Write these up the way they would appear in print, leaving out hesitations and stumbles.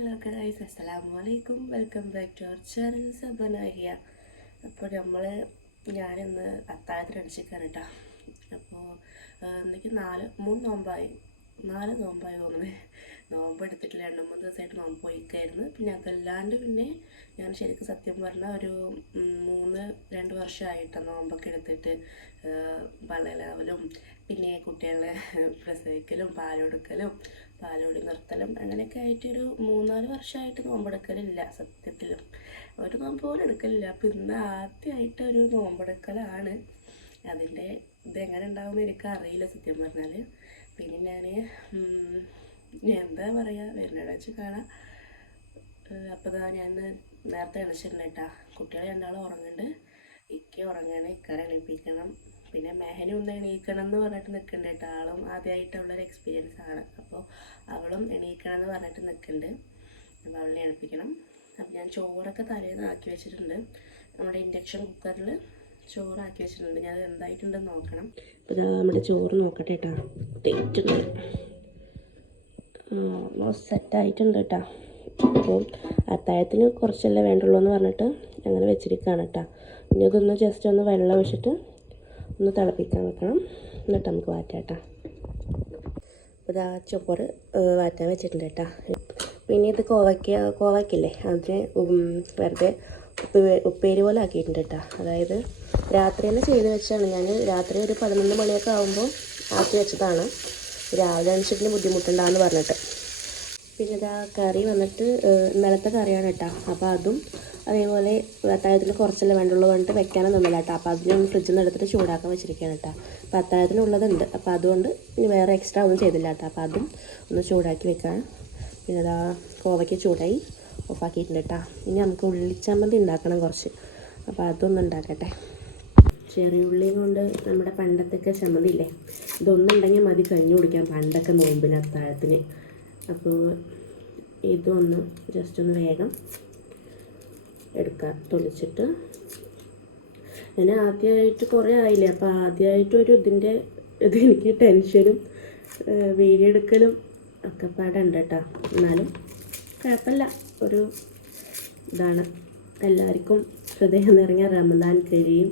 Hello guys, അസ്സലാമു അലൈക്കും. Welcome back to our channel സബനാഹിയ. അപ്പോൾ ഞാനിന്ന് അത്താഴത്തിനടിച്ചിരിക്കുകയാണ് കേട്ടോ. അപ്പോൾ എനിക്ക് മൂന്ന് നോമ്പായി തോന്നുന്നത്. നോമ്പ് എടുത്തിട്ടില്ല, 2-3 ദിവസമായിട്ട് നോമ്പ് പോയിക്കായിരുന്നു. പിന്നെ അതല്ലാണ്ട് ഞാൻ ശരിക്കും സത്യം പറഞ്ഞാൽ ഒരു 2 വർഷമായിട്ടാണ് നോമ്പൊക്കെ എടുത്തിട്ട് പള്ളലാവലും പിന്നെ കുട്ടികളെ പ്രസവിക്കലും പാലോടി നിർത്തലും അങ്ങനെയൊക്കെ ആയിട്ടൊരു 3-4 വർഷമായിട്ട് നോമ്പെടുക്കലില്ല. സത്യത്തിലും ഒരു നോമ്പ് പോലും എടുക്കലില്ല. അപ്പോൾ ഇന്ന് ആദ്യമായിട്ട് ഒരു നോമ്പെടുക്കലാണ്. അതിൻ്റെ ഇതെങ്ങനെ ഉണ്ടാവുമെന്ന് എനിക്കറിയില്ല സത്യം പറഞ്ഞാൽ. പിന്നെ ഞാൻ എന്താ പറയുക, വരുന്നവിടെ വെച്ച് കാണാം. അപ്പോൾ ഞാൻ നേരത്തെ എണിച്ചിട്ടുണ്ട് കേട്ടോ. കുട്ടികളെ 2 ഉറങ്ങുന്നുണ്ട്. ഇക്ക ഉറങ്ങാണ്, ഇക്കാരെ എണീപ്പിക്കണം. പിന്നെ മെഹനും ഒന്ന് എണീക്കണം എന്ന് പറഞ്ഞിട്ട് നിൽക്കുന്നുണ്ട് കേട്ടോ. ആളും ആദ്യമായിട്ടുള്ളൊരു എക്സ്പീരിയൻസ് ആണ്. അപ്പോൾ അവളും എണീക്കണം എന്ന് പറഞ്ഞിട്ട് നിൽക്കുന്നുണ്ട്. അപ്പോൾ അവളെ എണീപ്പിക്കണം. അപ്പോൾ ഞാൻ ചോറൊക്കെ തലേന്ന് ആക്കി വെച്ചിട്ടുണ്ട്. നമ്മുടെ ഇൻഡക്ഷൻ കുക്കറിൽ ചോറാക്കി വെച്ചിട്ടുണ്ട്. ഞാൻ എന്തായിട്ടുണ്ടെന്ന് നോക്കണം. അപ്പോൾ നമ്മുടെ ചോറ് നോക്കട്ടെ കേട്ടോ. ടേസ്റ്റ് ഓൾമോസ്റ്റ് സെറ്റായിട്ടുണ്ട് കേട്ടോ. അപ്പോൾ അത്താഴത്തിന് കുറച്ചല്ലേ വേണ്ടുള്ളൂ എന്ന് പറഞ്ഞിട്ട് അങ്ങനെ വെച്ചിരിക്കുകയാണ് കേട്ടോ. ഇനി അതൊന്ന് ജസ്റ്റ് ഒന്ന് വെള്ളം ഒഴിച്ചിട്ട് ഒന്ന് തിളപ്പിക്കാൻ വെക്കണം. എന്നിട്ട് നമുക്ക് വാറ്റാം കേട്ടോ. അപ്പോൾ ഇതാ ചോറ് വാറ്റാൻ വെച്ചിട്ടുണ്ട് കേട്ടോ. പിന്നെ ഇത് കോവയ്ക്കില്ലേ, അതിന് വെറുതെ ഉപ്പേരി പോലെ ആക്കിയിട്ടുണ്ട് കേട്ടോ. അതായത് രാത്രി തന്നെ ചെയ്ത് വെച്ചാണ്. ഞാൻ രാത്രി ഒരു 11 മണിയൊക്കെ ആകുമ്പോൾ ആക്കി വെച്ചതാണ്, രാവിലെ അനുസരിച്ചിട്ട് ബുദ്ധിമുട്ടുണ്ടാകുമെന്ന് പറഞ്ഞിട്ട്. പിന്നെ ഇതാ കറി വന്നിട്ട് ഇന്നലത്തെ കറിയാണ് കേട്ടോ. അപ്പോൾ അതും അതേപോലെ അത്താഴത്തിന് കുറച്ചല്ലേ വേണ്ടുള്ളൂ പറഞ്ഞിട്ട് വെക്കാനും നിന്നില്ല കേട്ടോ. അപ്പോൾ അതിന് ഫ്രിഡ്ജിൽ നിന്ന് എടുത്തിട്ട് ചൂടാക്കാൻ വെച്ചിരിക്കുകയാണ് കേട്ടോ. അപ്പോൾ അത്താഴത്തിനുള്ളതുണ്ട്. അപ്പോൾ അതുകൊണ്ട് ഇനി വേറെ എക്സ്ട്രാ ഒന്നും ചെയ്തില്ല കേട്ടോ. അപ്പോൾ അതും ഒന്ന് ചൂടാക്കി വെക്കാൻ. പിന്നെ ഇതാ കോവയ്ക്ക് ചൂടായി ഓഫാക്കിയിട്ടുണ്ട് കേട്ടോ. ഇനി നമുക്ക് ഉള്ളിച്ചമ്മന്തി ഉണ്ടാക്കണം കുറച്ച്. അപ്പോൾ അതൊന്നും ഉണ്ടാക്കട്ടെ. ചെറിയ ഉള്ളിയും കൊണ്ട് നമ്മുടെ പണ്ടത്തൊക്കെ ചമ്മന്തി ഇല്ലേ, ഇതൊന്നുണ്ടെങ്കിൽ മതി കഞ്ഞി കുടിക്കാം പണ്ടൊക്കെ നോമ്പിന് അത്താഴത്തിന്. അപ്പോൾ ഇതൊന്ന് ജസ്റ്റ് ഒന്ന് വേഗം എടുക്കാം തൊലിച്ചിട്ട്. ഞാൻ ആദ്യമായിട്ട് കുറേ ആയില്ലേ, അപ്പോൾ ആദ്യമായിട്ടൊരു ഇത് എനിക്ക് ടെൻഷനും വീഡിയോ എടുക്കലും ഒക്കെ പാടുണ്ട് കേട്ടോ. എന്നാലും കുഴപ്പമില്ല, ഒരു ഇതാണ്. എല്ലാവർക്കും ഹൃദയം നിറഞ്ഞ റമദാൻ കഴിയും.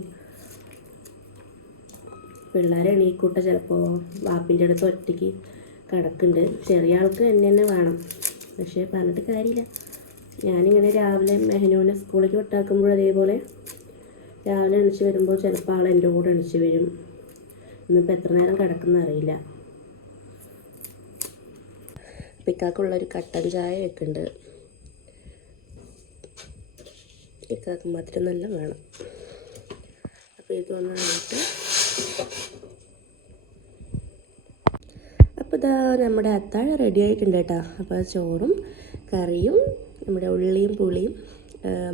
പിള്ളേരെ എണീക്കൂട്ട ചിലപ്പോൾ വാപ്പിൻ്റെ അടുത്ത് ഒറ്റയ്ക്ക് കിടക്കുന്നുണ്ട്. ചെറിയ ആൾക്ക് തന്നെ വേണം. പക്ഷേ പറഞ്ഞിട്ട് കാര്യമില്ല. ഞാനിങ്ങനെ രാവിലെ മെഹനൂനെ സ്കൂളിലേക്ക് വിട്ടാക്കുമ്പോൾ അതേപോലെ രാവിലെ എണിച്ച് വരുമ്പോൾ ചിലപ്പോൾ ആൾ എൻ്റെ കൂടെ എണിച്ച് വരും. ഇന്നിപ്പോൾ എത്ര നേരം കിടക്കുന്ന അറിയില്ല. പിക്കാക്കുള്ളൊരു കട്ടൻ ചായ വെക്കുന്നുണ്ട്. പിക്കാക്ക് മധുരം നല്ല വേണം. അപ്പോൾ ഇതൊന്ന് കഴിഞ്ഞിട്ട് അപ്പോൾ ഇതാ നമ്മുടെ അത്താഴം റെഡി ആയിട്ടുണ്ട് കേട്ടോ. അപ്പോൾ ചോറും കറിയും നമ്മുടെ ഉള്ളിയും പുളിയും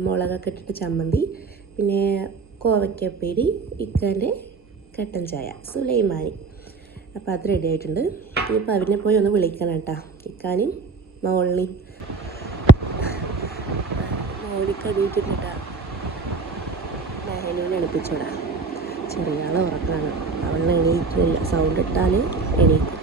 മുളകൊക്കെ ഇട്ടിട്ട് ചമ്മന്തി, പിന്നെ കോവയ്ക്കപ്പേരി, ഇക്കാൻ്റെ കട്ടൻ ചായ സുലൈമാനി. അപ്പോൾ അത് റെഡി ആയിട്ടുണ്ട്. ഇനിയിപ്പോൾ അവനെ പോയി ഒന്ന് വിളിക്കണം കേട്ടോ. ഇക്കാനും മോളിനെയും മോളിക്കടിയിട്ടുണ്ട് കേട്ടോ. മെഹനൂനെ എണിപ്പിച്ചോടാ. ചെറിയ ആൾ ഉറക്കാണ്. അവളെ എണീക്കില്ല, സൗണ്ട് ഇട്ടാൽ എണീക്കും.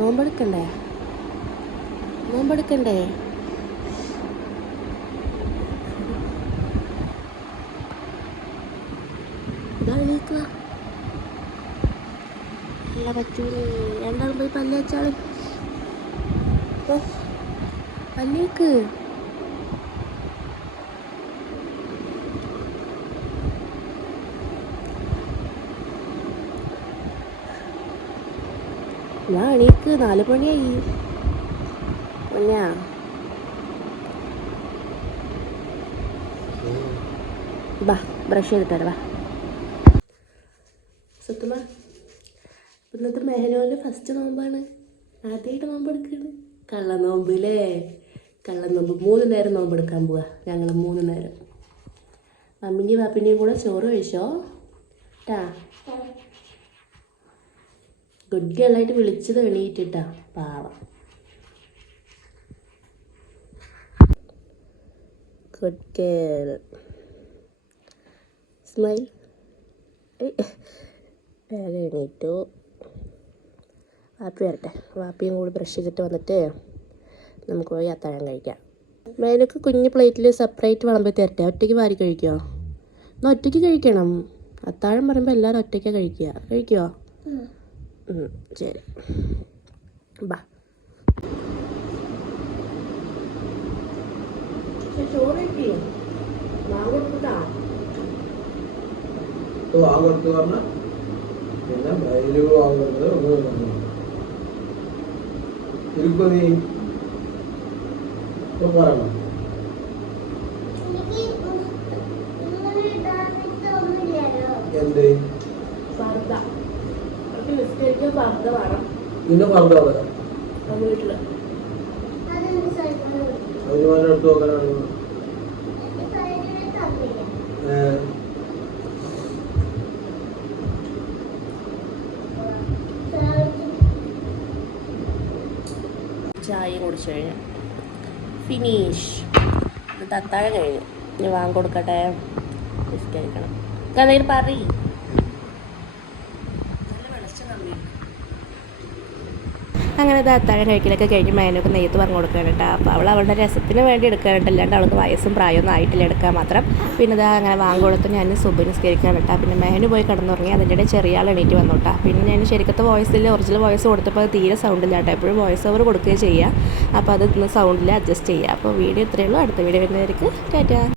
നോമ്പെടുക്കണ്ടേ എണീക്കുക. നല്ല പറ്റൂലേ. 2 പോയി പല്ല് വെച്ചാള്. പല്ലേക്ക് ഞാൻ എണീക്ക്. 4 മണിയായി. പൊന്നാ ബാ ബ്രഷ് ചെയ്തിട്ട് വാ. സത്യമാ ഇന്നത്തെ മെഹനോൻ്റെ ഫസ്റ്റ് നോമ്പാണ്. ആദ്യമായിട്ട് നോമ്പെടുക്കുകയാണ്. കള്ളനോമ്പില്ലേ, കള്ളനോമ്പ്. 3 നേരം നോമ്പെടുക്കാൻ പോവാ ഞങ്ങൾ. 3 നേരം. മമ്മിൻ്റെയും പാപ്പിൻ്റെയും കൂടെ ചോറ് കഴിച്ചോ ട്ടാ. ഗുഡ് ഗേളായിട്ട് വിളിച്ചത് എണീറ്റിട്ടാ, പാവം. Good girl. സ്മൈൽ. വേഗം എണീറ്റു. വാപ്പി വരട്ടെ. വാപ്പിയും കൂടി ബ്രഷ് ചെയ്തിട്ട് വന്നിട്ട് നമുക്ക് പോയി അത്താഴം കഴിക്കാം. മേലൊക്കെ കുഞ്ഞ് പ്ലേറ്റിൽ സെപ്പറേറ്റ് വിളമ്പി തരട്ടെ? ഒറ്റയ്ക്ക് വാരി കഴിക്കുമോ? എന്നാൽ ഒറ്റയ്ക്ക് കഴിക്കണം. അത്താഴം പറയുമ്പോൾ എല്ലാവരും ഒറ്റയ്ക്കാണ് കഴിക്കുമോ? ശരി, ബാ. ചോറ് വാങ്ങെടുത്ത് പറഞ്ഞ പിന്നെ മയില് വാങ്ങുന്നത് ഒന്നും ഇരിക്കോ നീ പറയണം. എന്ത് പിന്നെ പറഞ്ഞത് വീട്ടില് അതിന് എടുത്ത് നോക്കാനാണ്. ചായ കുടിച്ചു കഴിഞ്ഞു. ഫിനിഷ്. ഇത് അത്താഴം കഴിഞ്ഞു. ഇനി വാങ്ങി കൊടുക്കട്ടെ. കഴിക്കണം. കഥയിൽ പറയും. അങ്ങനെ ഇത് അത്താഴം കഴിക്കലൊക്കെ കഴിഞ്ഞ് മേനൊക്കെ നെയ്ത്ത് പറഞ്ഞു കൊടുക്കുകയാണ് കേട്ടോ. അപ്പോൾ അവൾ അവളുടെ രസത്തിന് വേണ്ടി എടുക്കാനുണ്ട്, അല്ലാണ്ട് അവൾക്ക് വയസ്സും പ്രായമൊന്നും ആയിട്ടില്ല എടുക്കാൻ മാത്രം. പിന്നെ ഇതാ അങ്ങനെ വാങ്ങി കൊടുത്ത് ഞാൻ സുബ് നിസ്കരിക്കാൻ കേട്ടോ. പിന്നെ മേനു പോയി കിടന്നുറങ്ങി. അതിൻ്റെ ഇടയിൽ ചെറിയ ആൾ എണീറ്റ് വന്നു കേട്ടോ. പിന്നെ ഞാൻ ശരിക്കത്തെ വോയിസിൽ ഒറിജിനൽ വോയിസ് കൊടുത്തപ്പോൾ അത് തീരെ സൗണ്ടില്ല കേട്ടോ. എപ്പോഴും വോയിസ് ഓവർ കൊടുക്കുകയും ചെയ്യുക. അപ്പോൾ അത് സൗണ്ടിൽ അഡ്ജസ്റ്റ് ചെയ്യുക. അപ്പോൾ വീഡിയോ ഇത്രയേ ഉള്ളൂ. അടുത്ത വീഡിയോ വരുന്നവർക്ക് ടാറ്റാ.